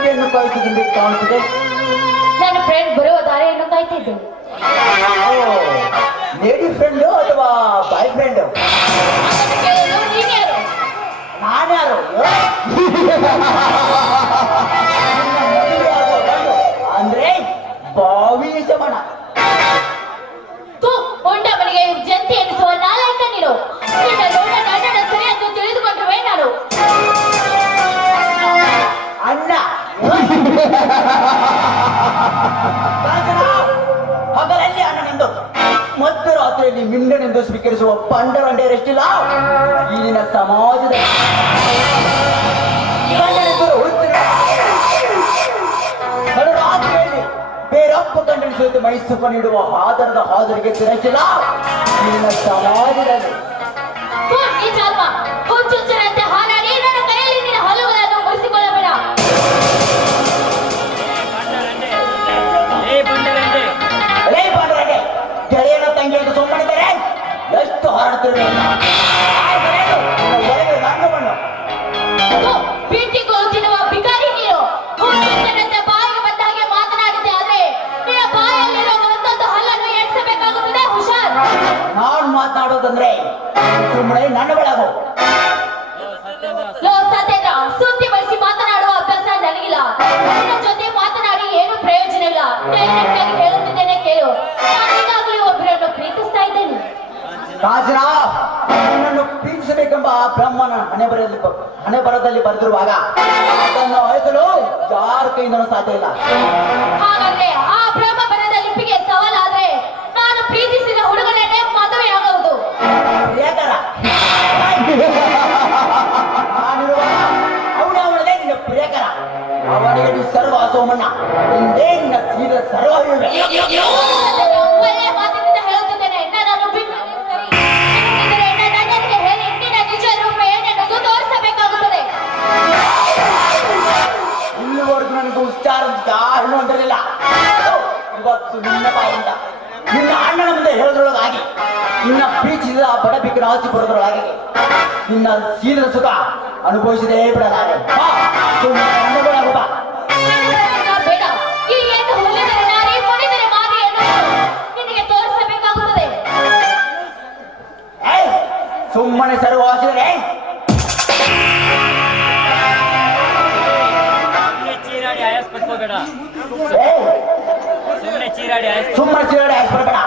ಪೀಠಿಕೆಯನ್ನು ಕಾಯ್ತಿದ್ದೆ ಕಾಣುತ್ತಿದೆ. ನನ್ನ ಫ್ರೆಂಡ್ ಬರುವ ದಾರಿಯನ್ನು ಕಾಯ್ತಿದ್ದೆ. ಲೇಡಿ ಫ್ರೆಂಡು ಅಥವಾ ಬಾಯ್ ಫ್ರೆಂಡು? ನಾನ್ಯಾರು? ಅಂದ್ರೆ ಬಾವಿ ಯಜಮಾನ. ಉಂಡ ಮನೆಗೆ ಜಂತಿ ಎನಿಸುವ ನಾಲ್ಕ ನೀನು ನಿನ್ನ ದೊಡ್ಡ ಗಂಡನ ಸರಿ ಎಂದು ತಿಳಿದುಕೊಂಡ್ರುವೆ ನಾನು. ಅಣ್ಣ ಹಗಲಲ್ಲಿ ಅಣ್ಣನೆಂದು ಮಧ್ಯರಾತ್ರಿಯಲ್ಲಿ ಮಿಂಡನೆಂದು ಸ್ವೀಕರಿಸುವ ಪಂಡರಂಡೆಯರಷ್ಟಿಲ್ಲ ಈಗಿನ ಸಮಾಜದ ರಾತ್ರಿಯಲ್ಲಿ ಬೇರಪ್ಪ ಕಂಡೆನಿಸುವಂತೆ ಮೈಸೂರು ನೀಡುವ ಆಧಾರದ ಹಾಜರಿಗೆ ತಿರಚಿಲ್ಲ ಈಗಿನ ಸಮಾಜದಲ್ಲಿ. ಹುಚ್ಚುಚ್ಚರಂತೆ ಹಾರಾಡಿ ನನ್ನ ಕೈಯಲ್ಲಿ ನಿನ್ನ ಹಲುಗಳನ್ನು ಮುರಿಸಿಕೊಳ್ಳಬೇಡ. ಗೆಳೆಯನ ತಂಗಿ ಅಂತ ಸುಮ್ಮನಿದ್ದಾರೆ. ಎಷ್ಟು ಹಾರಾಡ್ತಿರ್ಬೇಕು ನನ್ನ ಬಣ್ಣ ಪೀಠಿಗಳು ತಿನ್ನುವ ಬಿಕಾರಿ ನೀನು. ಹುಚ್ಚುಚ್ಚರಂತೆ ಬಾಯಿಗೆ ಬಂದ ಹಾಗೆ ಮಾತನಾಡಿದೆ. ಆದ್ರೆ ನಿನ್ನ ಬಾಯಲ್ಲಿರೋ ಒಂದೊಂದು ಹಲ್ಲನ್ನು ಎಣಿಸಬೇಕಾಗುತ್ತದೆ. ಹುಷಾರ್. ನಾನು ಮಾತನಾಡೋದಂದ್ರೆ ಸುಮ್ಮನೆ ನನ್ನ ಬೆಳಗು. ಸತ್ಯೇಂದ್ರ, ಸುದ್ದಿ ಬಳಸಿ ಮಾತನಾಡುವ ಅಭ್ಯಾಸ ನನಗಿಲ್ಲ. ನಿನ್ನ ಜೊತೆ ಮಾತನಾಡಿ ಏನು ಪ್ರಯೋಜನ ಇಲ್ಲ. ಡೈರೆಕ್ಟ್ ಆಗಿ ಹೇಳುತ್ತಿದ್ದೇನೆ ಕೇಳು. ನಾನು ಈಗಾಗಲೇ ಒಬ್ಬರನ್ನು ಪ್ರೀತಿಸ್ತಾ ಇದ್ದೇನೆ. ಕಾಜನ ನನ್ನನ್ನು ಪ್ರೀತಿಸಬೇಕೆಂಬ ಬ್ರಹ್ಮನ ಹಣೆ ಬರದಲ್ಲಿ ಬರೆದಿರುವಾಗ ಅದನ್ನು ಅಳಿಸಲು ಯಾರ ಕೈಯಿಂದಲೂ ಸಾಧ್ಯ ಇಲ್ಲ. ಹಾಗಾದ್ರೆ ಆ ಬ್ರಹ್ಮ ಬರದ ಲಿಪಿಗೆ ಸವಾಲಾದ್ರೆ ನಾನು ಪ್ರೀತಿಸಿದ ಹುಡುಗನೇ ಮದುವೆ ಆಗುವುದು. ಅವನವಳದೇ ನಿನ್ನ ಪ್ರಿಯಕರ. ಅವನಿಗೆ ನೀ ಸರ್ವ ಸೋಮಣ್ಣ ಹಿಂದೆ ನಿನ್ನ ಸೀದ ಸರ್ವ ಒಳ್ಳೆ ಮಾತಿನಿಂದ ಹೇಳುತ್ತಿದ್ದೇನೆ. ನಾನು ಬಿಟ್ಟು ಹೇಳಿ ನಿನ್ನ ನಿಜ ರೂಪ ಏನೆಂದು ತೋರಿಸಬೇಕಾಗುತ್ತದೆ. ಇಲ್ಲಿವರೆಗೂ ನನಗೆ ಉಚ್ಚಾರ ಯಾರು ಅಂತಿರಲಿಲ್ಲ. ಇವತ್ತು ನಿನ್ನ ಬಾಯಿಂದ ನಿನ್ನ ಅಣ್ಣನ ಮುಂದೆ ಹೇಳೋದ್ರೊಳಗಾಗಿ ನಿನ್ನ ಪ್ರೀತಿಸಿದ ಬಡಬಿಕ್ಕಿನ ಆಸೆ ಪಡೋದ್ರೊಳಗಾಗಿ ನಿನ್ನ ಸೀದದ ಸುಖ ಅನುಭವಿಸದೇ ಬಿಡಲಾರೆ. ಬೇಡ. ಈ ಏನು ಹುಲ್ಲಿದರೆ ನಾರಿ, ಮುನಿದರೆ ಮಾರಿ ಎನ್ನುವುದು ನಿನಗೆ ತೋರಿಸಬೇಕಾಗುತ್ತದೆ. ಸುಮ್ಮನೆ ಸರ್ವ ಹಾಸಿದರೆ ಸುಮ್ಮನೆ ಚೀರಾಡಿ ಆಯ್ಸ್ಬರ್ಬೇಡ.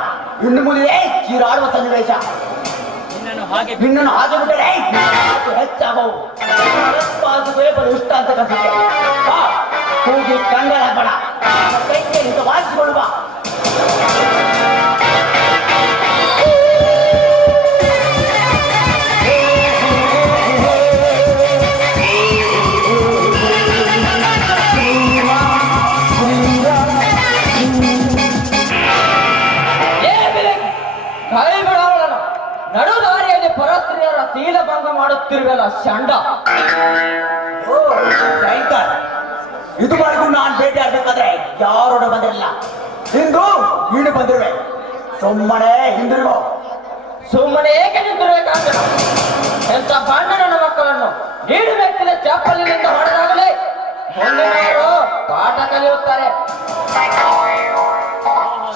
ಇನ್ನು ಮುಂದೆ ಚೀರಾಡುವ ಸನ್ನಿವೇಶ ನಿನ್ನನ್ನು ಹಾಗೆ ಬಿಟ್ಟರೆ ಹೆಚ್ಚಾಗವು. ಇಷ್ಟ ಅಂತ ಕಸಿದೆ ಹೋಗಿ ಕಂಗಾಲಾಗಬೇಡ. ಕೈಗೆ ವಾಸಿಸಿಕೊಳ್ಳುವ. ನಡು ದಾರಿಯಲ್ಲಿ ಪರಸ್ತ್ರೀಯರ ಶೀಲ ಭಂಗ ಮಾಡುತ್ತಿರುವಲ್ಲ ಶಂಡ. ಇದುವರೆಗೂ ನಾನು ಭೇಟಿ ಆಗ್ಬೇಕಾದ್ರೆ ಯಾರೋಡ ಬಂದಿರಲಿಲ್ಲ. ಇಂದು ನೀನು ಬಂದಿರುವೆ. ಸುಮ್ಮನೆ ಹಿಂದಿರುಗೋ. ಸುಮ್ಮನೆ ಏಕೆ ನಿಂತಿರಬೇಕಾಗ ಎಂತ ಬಣ್ಣನ ಮಕ್ಕಳನ್ನು ನೀಡು ವ್ಯಕ್ತಿಯ ಚಪ್ಪಲಿನಿಂದ ಹೊಡೆದಾಗಲೇ ಮುಂದಿನವರು ಪಾಠ ಕಲಿಯುತ್ತಾರೆ.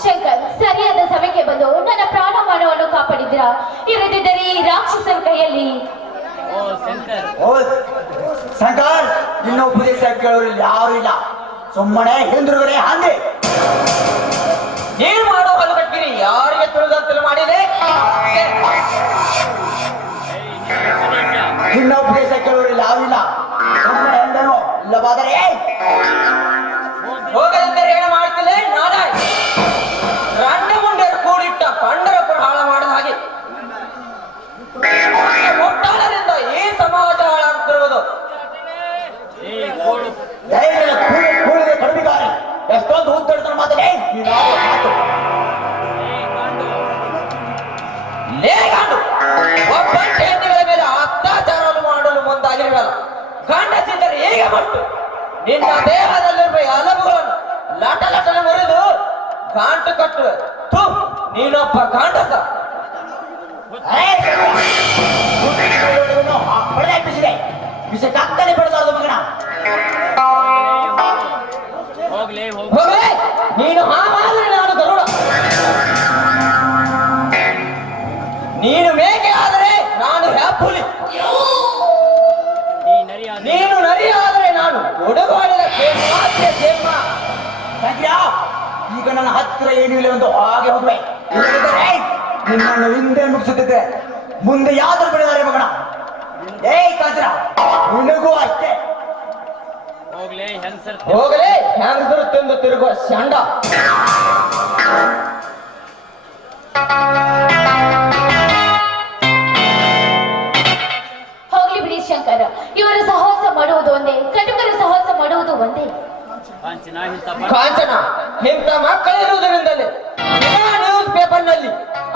ಶಂಕರ್, ಸರಿಯಾದ ಸಮಯಕ್ಕೆ ಬಂದು ನನ್ನ ಪ್ರಾಣ ಮಾನವನ್ನು ಕಾಪಾಡಿದ್ದೀರಾ. ಇರದಿದ್ದರೆ ಈ ರಾಕ್ಷಸರ ಕೈಯಲ್ಲಿ. ಶಂಕರ್, ಇನ್ನು ಉಪದೇಶ ಕೇಳೋರು ಯಾರು ಇಲ್ಲ. ಸುಮ್ಮನೆ ಹಿಂದಿರುಗಡೆ ಹಂಗೆ ನೀನು ಮಾಡೋ ಹೊಲಗಟ್ಟಿರಿ ಯಾರಿಗೆ ತಿಳಿದಂತೆ ಮಾಡಿದೆ. ಇನ್ನು ಉಪದೇಶ ಕೇಳೋರು ಯಾರು ಇಲ್ಲ. ಸುಮ್ಮನೆ ಎಂದನು ಇಲ್ಲವಾದರೆ ಹೋಗದಿದ್ದರೆ ಏನು ಮಾಡ್ತಿಲ್ಲ. ನಾಳೆ ರಂಡ ಮುಂಡೆರು ಕೂಡಿಟ್ಟ ಪಂಡರಪುರ ಹಾಳ ಮಾಡಿದ ಹಾಗೆ ಒಟ್ಟಾಳರಿಂದ ಈ ಸಮಾಜ ಹಾಳಾಗುತ್ತಿರುವುದು. ಕೂಡಿದ ಕಡಿಮೆಗಾರಿ ಎಷ್ಟೊಂದು ಉತ್ತರಿಸಿದ ಮಾತನೇ ಮಾತು. ಲೇಗಾಡು ಒಬ್ಬ ಹೆಣ್ಣುಗಳ ಮೇಲೆ ಅತ್ಯಾಚಾರವನ್ನು ಮಾಡಲು ಮುಂದಾಗಿರಲ್ಲ. ಗಂಡಸಿದ್ದರೆ ಹೇಗೆ ಮಟ್ಟು ನಿನ್ನ ದೇಹದಲ್ಲಿರುವ ಹಲವುಗಳನ್ನು ಲಟ ಲಟನೆ ಮುರಿದು ಗಾಂಟು ಕಟ್ಟುವೆ. ನೀನೊಬ್ಬ ಗಾಂಡಸ. ವಿಷ ಕತ್ತಲೆ ಪಡೆದ ಮಗನ ಹತ್ರ ಏನೂ ಇಲ್ಲ ಒಂದು ಹಾಗೆ ಹೋಗ್ವೆ ಇಲ್ಲದಿದ್ದರೆ ನಿನ್ನನ್ನು ಹಿಂದೆ ಮುಗಿಸುತ್ತಿದ್ದೆ ಮುಂದೆ ಯಾವ್ದು ಬೆಳೆದಾರೆ ಮಗಣ ಏಯ್ ಕಾಂಚನ ನಿನಗೂ ಅಷ್ಟೇ ಹೋಗಲೇ ಹೆಂಗಸರು ತಿಂದು ತಿರುಗುವ ಶಾಂಡ. ಹೋಗ್ಲಿ ಬಿಡಿ ಶಂಕರ, ಇವರು ಸಹವಾಸ ಮಾಡುವುದು ಒಂದೇ, ಕಟುಕರು ಸಹವಾಸ ಮಾಡುವುದು ಒಂದೇ. ಕಾಂಚನ ಇಂಥ ಮಕ್ಕಳಿರುವುದರಿಂದಲೇ ನ್ಯೂಸ್ ಪೇಪರ್ ನಲ್ಲಿ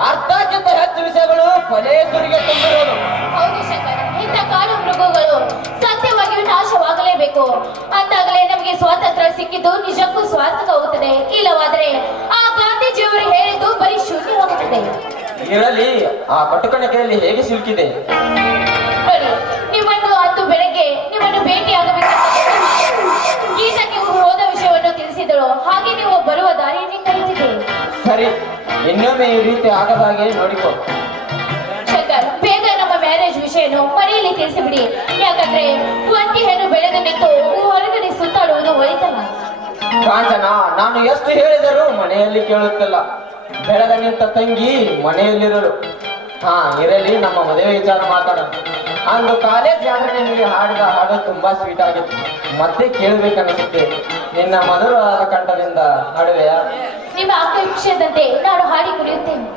ಅರ್ಧಕ್ಕಿಂತ ಹೆಚ್ಚು ವಿಷಯಗಳು ಪೊಲೀಸರಿಗೆ ತುಂಬಿರೋದು. ಹೌದು ಶಂಕರ, ಇಂಥ ಕಾಡು ಮೃಗಗಳು ಸತ್ಯವಾಗಿಯೂ ನಾಶವಾಗಲೇಬೇಕು. ಅಂತಾಗಲೇ ನಮಗೆ ಸ್ವಾತಂತ್ರ್ಯ ಸಿಕ್ಕಿದ್ದು ನಿಜಕ್ಕೂ ಸ್ವಾರ್ಥಕವಾಗುತ್ತದೆ. ಇಲ್ಲವಾದರೆ ಆ ಗಾಂಧೀಜಿಯವರು ಹೇಳಿದ್ದು ಬರೀ ಶೂನ್ಯವಾಗುತ್ತದೆ. ಇರಲಿ, ಆ ಕಟುಕಣಿಕೆಯಲ್ಲಿ ಹೇಗೆ ಸಿಲುಕಿದೆ? ನೋಡಿ, ನಿಮ್ಮನ್ನು ಅಂದು ಬೆಳಗ್ಗೆ ನಿಮ್ಮನ್ನು ಭೇಟಿಯಾಗಬೇಕಂತ ಗೀತಕ್ಕೆ ಹೋದ ವಿಷಯವನ್ನು ತಿಳಿಸಿದಳು. ಹಾಗೆ ನೀವು ಬರುವ ದಾರಿಯನ್ನೇ ಕಲಿತಿದೆ. ಸರಿ, ಇನ್ನೊಮ್ಮೆ ಈ ರೀತಿ ಆಗದ ಹಾಗೆ ನೋಡಿಕೊ. ಶಂಕರ್, ಬೇಗ ನಮ್ಮ ಮ್ಯಾರೇಜ್ ವಿಷಯನು ಮನೆಯಲ್ಲಿ ತಿಳಿಸಿಬಿಡಿ. ಯಾಕಂದ್ರೆ ಒಂಟಿ ಹೆಣ್ಣು ಬೆಳೆದು ನಿಂತು ಹೊರಗಡೆ ಸುತ್ತಾಡುವುದು ಒಳಿತಲ್ಲ. ಕಾಂಚನ, ನಾನು ಎಷ್ಟು ಹೇಳಿದರೂ ಮನೆಯಲ್ಲಿ ಕೇಳುತ್ತಿಲ್ಲ. ಬೆಳೆದ ನಿಂತ ತಂಗಿ ಮನೆಯಲ್ಲಿರಲು. ಹಾ, ಇರಲಿ, ನಮ್ಮ ಮದುವೆ ವಿಚಾರ ಮಾತಾಡೋಣ. ಅಂದು ಕಾಲೇಜ್ ಜಾಗರಣೆಯಲ್ಲಿ ಹಾಡಿದ ಹಾಡು ತುಂಬಾ ಸ್ವೀಟ್ ಆಗಿತ್ತು. ಮತ್ತೆ ಕೇಳಬೇಕನ್ನಿಸುತ್ತೆ. ನಿನ್ನ ಮಧುರವಾದ ಕಂಠದಿಂದ ಹಾಡುವೆಯಾ? ನಿಮ್ಮ ಆಕಾಂಕ್ಷದಂತೆ ನಾನು ಹಾಡಿ ಕುಡಿಯುತ್ತೇನೆ.